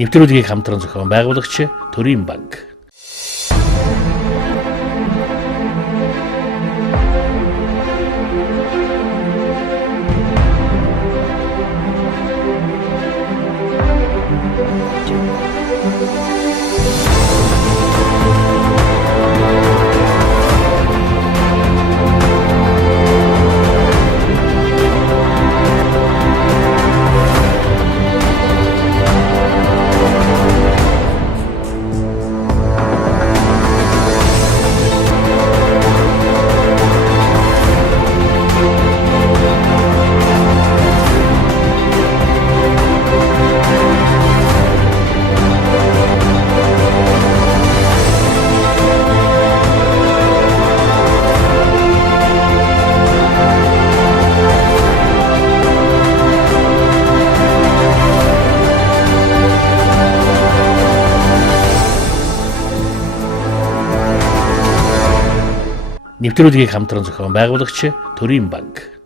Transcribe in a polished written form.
нэвтрүүлгийг хамтран зохион байгуулагч Төрийн банк. Нэвтрүүлгийг хамтран зохион байгуулагч Төрийн банк.